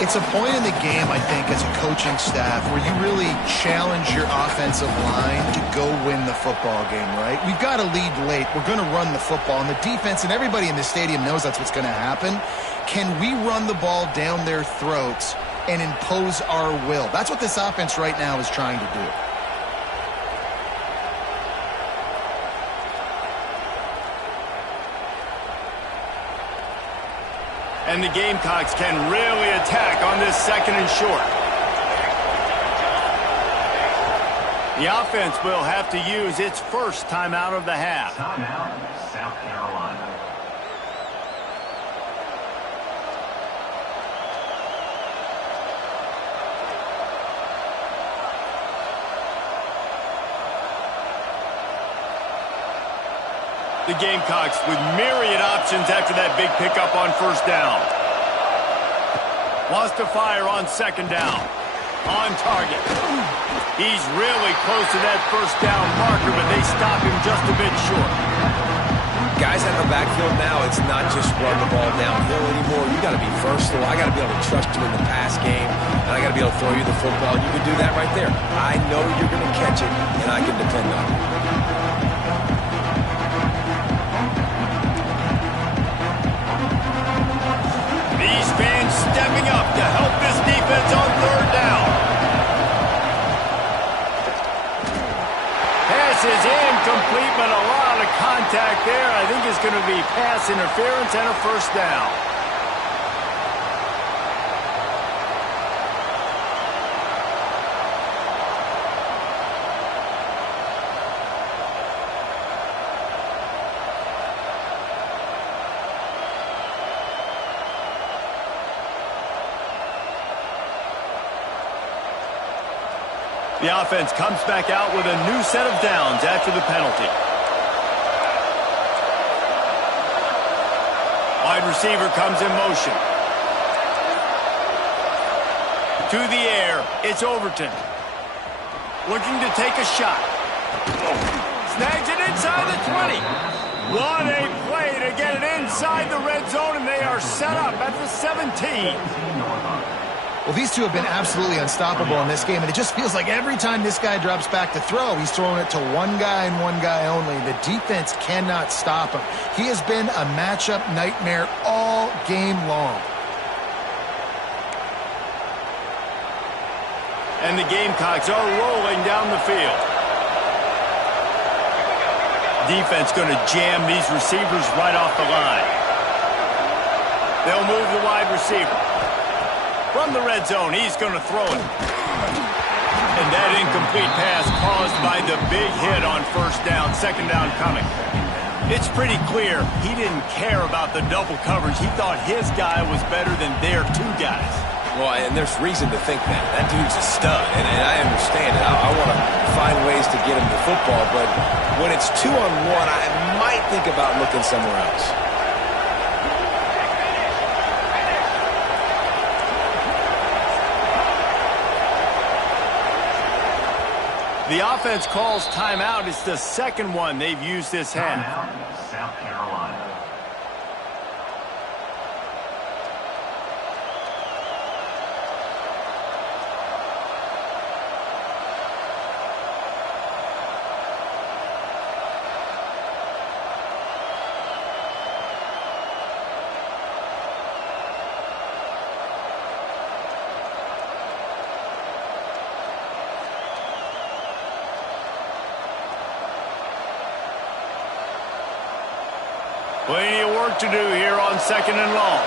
It's a point in the game, I think, as a coaching staff where you really challenge your offensive line to go win the football game, right? We've got to lead late. We're going to run the football. And the defense and everybody in the stadium knows that's what's going to happen. Can we run the ball down their throats and impose our will? That's what this offense right now is trying to do. And the Gamecocks can really attack on this second and short. The offense will have to use its first timeout of the half. Timeout, South Carolina. The Gamecocks with myriad options after that big pickup on first down. Wants to fire on second down. On target. He's really close to that first down marker, but they stop him just a bit short. Guys at the backfield now, it's not just run the ball downhill anymore. You got to be versatile. I got to be able to trust you in the pass game, and I got to be able to throw you the football. You can do that right there. I know you're going to catch it, and I can depend on it. These fans stepping up to help this defense on third down. Pass is incomplete, but a lot of contact there. I think it's going to be pass interference and a first down. The offense comes back out with a new set of downs after the penalty. Wide receiver comes in motion. To the air, it's Overton. Looking to take a shot. Snags it inside the 20. What a play to get it inside the red zone, and they are set up at the 17. Well, these two have been absolutely unstoppable in this game, and it just feels like every time this guy drops back to throw, he's throwing it to one guy and one guy only. The defense cannot stop him. He has been a matchup nightmare all game long. And the Gamecocks are rolling down the field. Defense going to jam these receivers right off the line. They'll move the wide receiver. From the red zone, he's going to throw it. And that incomplete pass caused by the big hit on first down, second down coming. It's pretty clear he didn't care about the double coverage. He thought his guy was better than their two guys. Well, and there's reason to think that. That dude's a stud, and I understand it. I want to find ways to get him the football, but when it's 2-on-1, I might think about looking somewhere else. The offense calls timeout. It's the second one they've used this half. Timeout, South Carolina. Plenty of work to do here on second and long.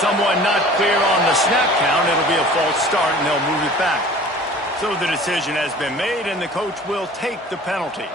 Someone not clear on the snap count. It'll be a false start, and they'll move it back. So the decision has been made, and the coach will take the penalty.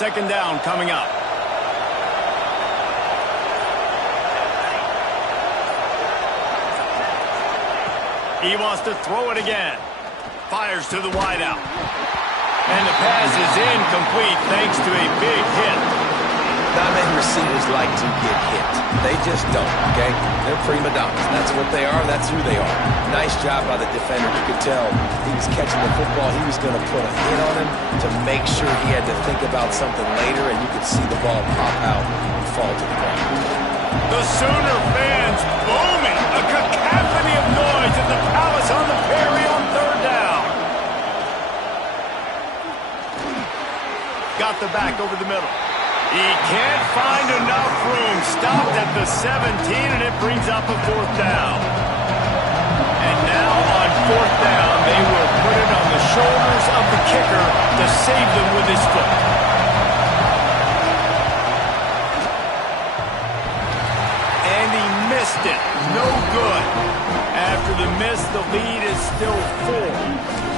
Second down coming up. He wants to throw it again. Fires to the wideout. And the pass is incomplete thanks to a big hit. Not many receivers like to get hit. They just don't, okay? They're prima donnas. That's what they are. That's who they are. Nice job by the defender. You could tell he was catching the football. He was going to put a hit on him to make sure he had to think about something later, and you could see the ball pop out and fall to the ground. The Sooner fans booming. A cacophony of noise at the Palace on the Prairie on third down. Got the back over the middle. He can't find enough room. Stopped at the 17, and it brings up a fourth down. And now on fourth down, they will put it on the shoulders of the kicker to save them with his foot. And he missed it. No good. After the miss, the lead is still 4.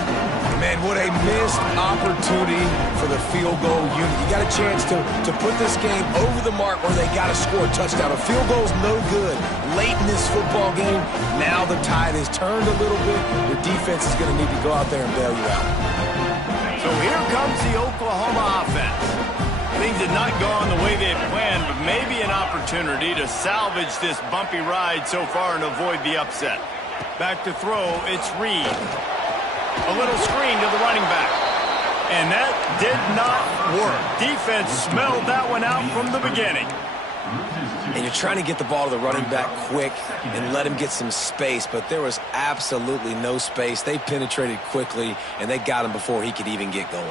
Man, what a missed opportunity for the field goal unit. You got a chance to put this game over the mark where they got to score a touchdown. A field goal's no good late in this football game. Now the tide has turned a little bit. Your defense is going to need to go out there and bail you out. So here comes the Oklahoma offense. Things had not gone the way they had planned, but maybe an opportunity to salvage this bumpy ride so far and avoid the upset. Back to throw, it's Reed. A little screen to the running back. And that did not work. Defense smelled that one out from the beginning. And you're trying to get the ball to the running back quick and let him get some space, but there was absolutely no space. They penetrated quickly, and they got him before he could even get going.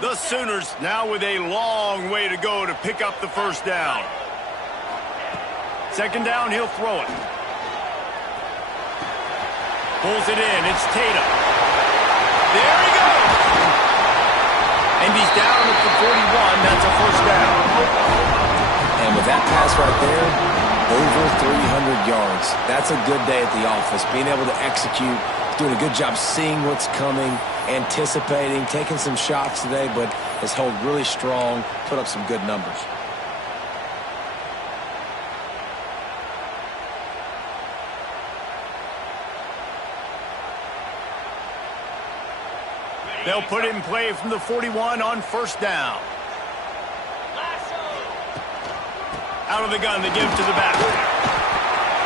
The Sooners now with a long way to go to pick up the first down. Second down, he'll throw it. Pulls it in. It's Tatum. There he goes. And he's down at the 41. That's a first down. And with that pass right there, over 300 yards. That's a good day at the office. Being able to execute, doing a good job seeing what's coming, anticipating, taking some shots today, but has held really strong, put up some good numbers. They'll put it in play from the 41 on first down. Out of the gun, they give to the back.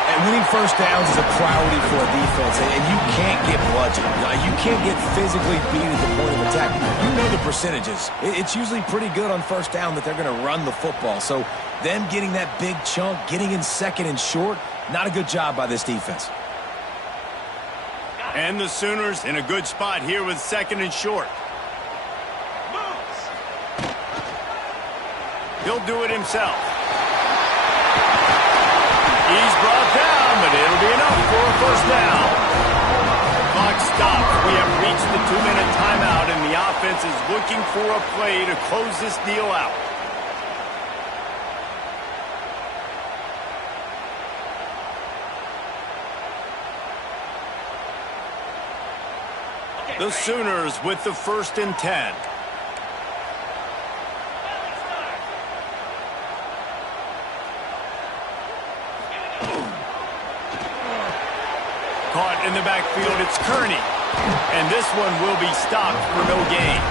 And winning first downs is a priority for a defense, and you can't get bludgeoned. You can't get physically beat at the point of attack. You know the percentages. It's usually pretty good on first down that they're going to run the football. So them getting that big chunk, getting in second and short, not a good job by this defense. And the Sooners in a good spot here with second and short. He'll do it himself. He's brought down, but it'll be enough for a first down. Clock stops. We have reached the 2-minute timeout, and the offense is looking for a play to close this deal out. The Sooners with the 1st and 10. Caught in the backfield, it's Kearney. And this one will be stopped for no gain.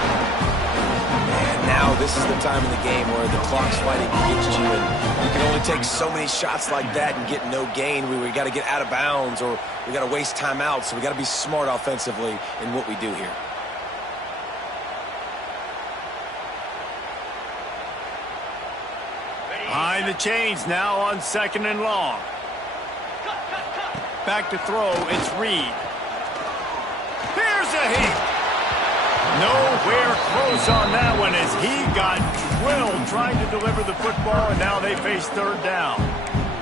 And now this is the time in the game where the clock's fighting against you, and you can only take so many shots like that and get no gain. We got to get out of bounds, or we got to waste timeouts, so we got to be smart offensively in what we do here. Behind the chains now on second and long. Back to throw, it's Reed. Here's a hit. Nowhere close on that one as he got drilled trying to deliver the football, and now they face third down.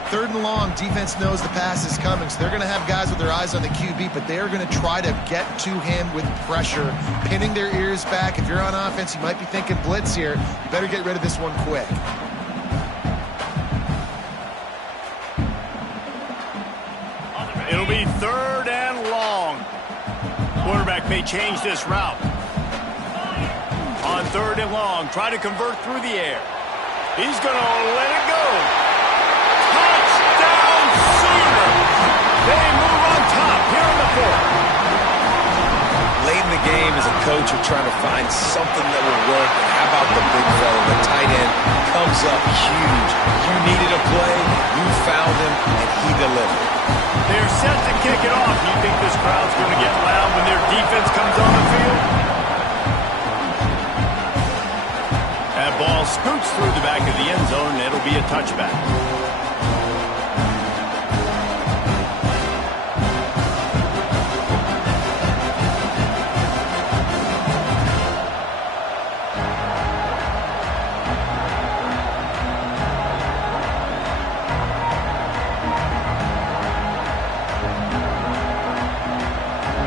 Third and long, defense knows the pass is coming, so they're going to have guys with their eyes on the QB, but they're going to try to get to him with pressure, pinning their ears back. If you're on offense, you might be thinking blitz here. You better get rid of this one quick. It'll be third and long. Quarterback may change this route. On third and long, try to convert through the air. He's going to let it go. Touchdown, Sooners! They move on top here in the 4th. Late in the game, as a coach, you're trying to find something that will work. And how about the big fella, the tight end, comes up huge. You needed a play, you found him, and he delivered. They're set to kick it off. You think this crowd's going to get loud when their defense comes on the field? That ball scoots through the back of the end zone, and it'll be a touchback.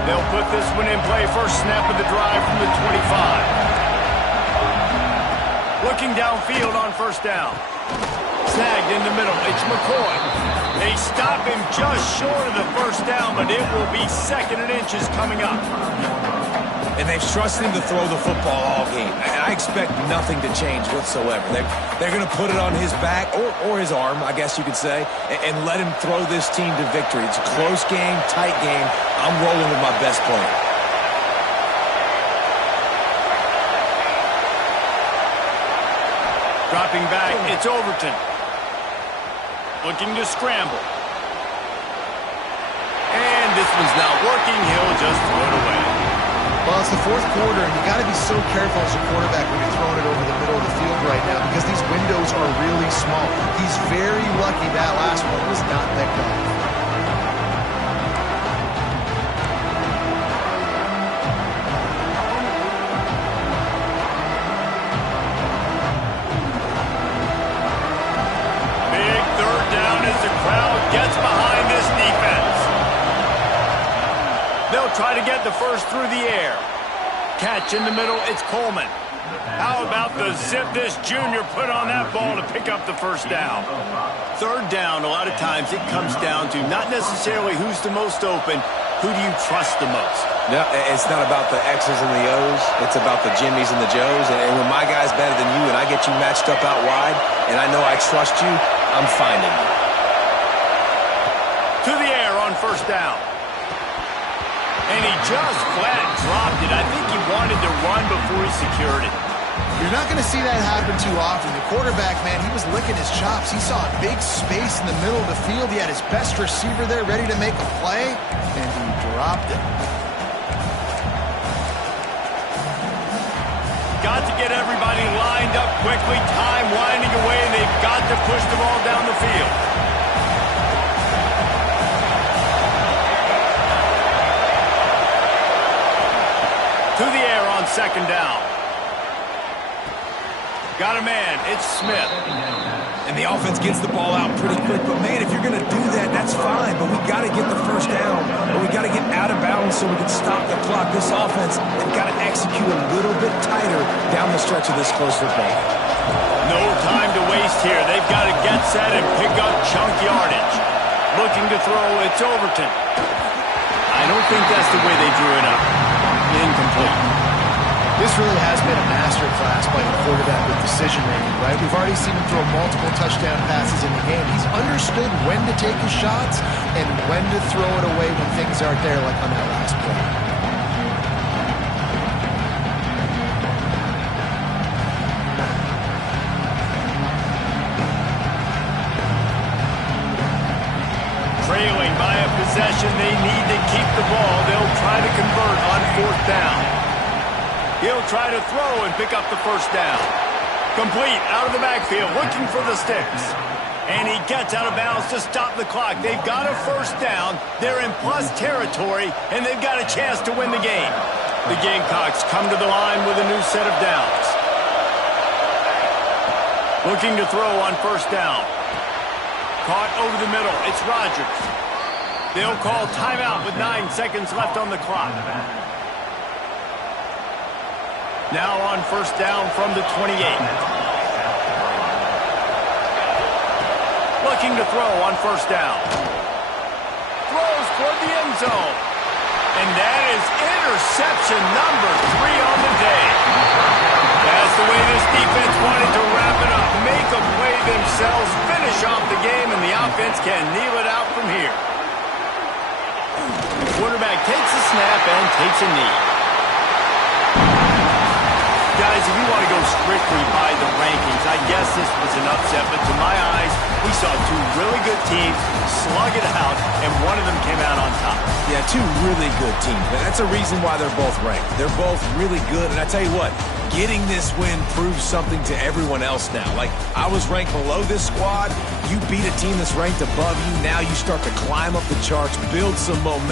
They'll put this one in play. First snap of the drive from the 25. Looking downfield on first down. Snagged in the middle. It's McCoy. They stop him just short of the first down, but it will be second and inches coming up. And they've trusted him to throw the football all game. And I expect nothing to change whatsoever. They're going to put it on his back, or his arm, I guess you could say, and let him throw this team to victory. It's a close game, tight game. I'm rolling with my best player. Dropping back, it's Overton. Looking to scramble. And this one's not working. He'll just throw it away. Well, it's the 4th quarter, and you got to be so careful as a quarterback when you're throwing it over the middle of the field right now because these windows are really small. He's very lucky that last one was not picked off. They'll try to get the first through the air. Catch in the middle, it's Coleman. How about the zip this junior put on that ball to pick up the first down? Third down, a lot of times it comes down to not necessarily who's the most open, who do you trust the most? No, it's not about the X's and the O's. It's about the Jimmies and the Joes. And when my guy's better than you and I get you matched up out wide and I know I trust you, I'm finding you. To the air on first down. And he just flat dropped it. I think he wanted to run before he secured it. You're not going to see that happen too often. The quarterback, man, he was licking his chops. He saw a big space in the middle of the field. He had his best receiver there ready to make a play, and he dropped it. Got to get everybody lined up quickly. Time winding away, and they've got to push the ball down the field. To the air on second down. Got a man, it's Smith. And the offense gets the ball out pretty quick. But, man, if you're going to do that, that's fine. But we got to get the first down. But we got to get out of bounds so we can stop the clock. This offense, they've got to execute a little bit tighter down the stretch of this close football. No time to waste here. They've got to get set and pick up chunk yardage. Looking to throw, it's Overton. I don't think that's the way they drew it up. Incomplete. This really has been a masterclass by the quarterback with decision-making, right? We've already seen him throw multiple touchdown passes in the game. He's understood when to take his shots and when to throw it away when things aren't there, like on that last play. Trailing by a possession, they need to keep the ball. They'll try to convert on fourth down. He'll try to throw and pick up the first down. Complete out of the backfield, looking for the sticks. And he gets out of bounds to stop the clock. They've got a first down. They're in plus territory, and they've got a chance to win the game. The Gamecocks come to the line with a new set of downs. Looking to throw on first down. Caught over the middle. It's Rodgers. They'll call timeout with 9 seconds left on the clock. Now on first down from the 28. Looking to throw on first down. Throws toward the end zone. And that is interception number 3 on the day. That's the way this defense wanted to wrap it up. Make a play themselves, finish off the game, and the offense can kneel it out from here. The quarterback takes a snap and takes a knee. Guys, if you want to go strictly by the rankings, I guess this was an upset, but to my eyes, we saw two really good teams slug it out, and one of them came out on top. Yeah, two really good teams. And that's a reason why they're both ranked. They're both really good, and I tell you what, getting this win proves something to everyone else now. Like, I was ranked below this squad. You beat a team that's ranked above you. Now you start to climb up the charts, build some momentum.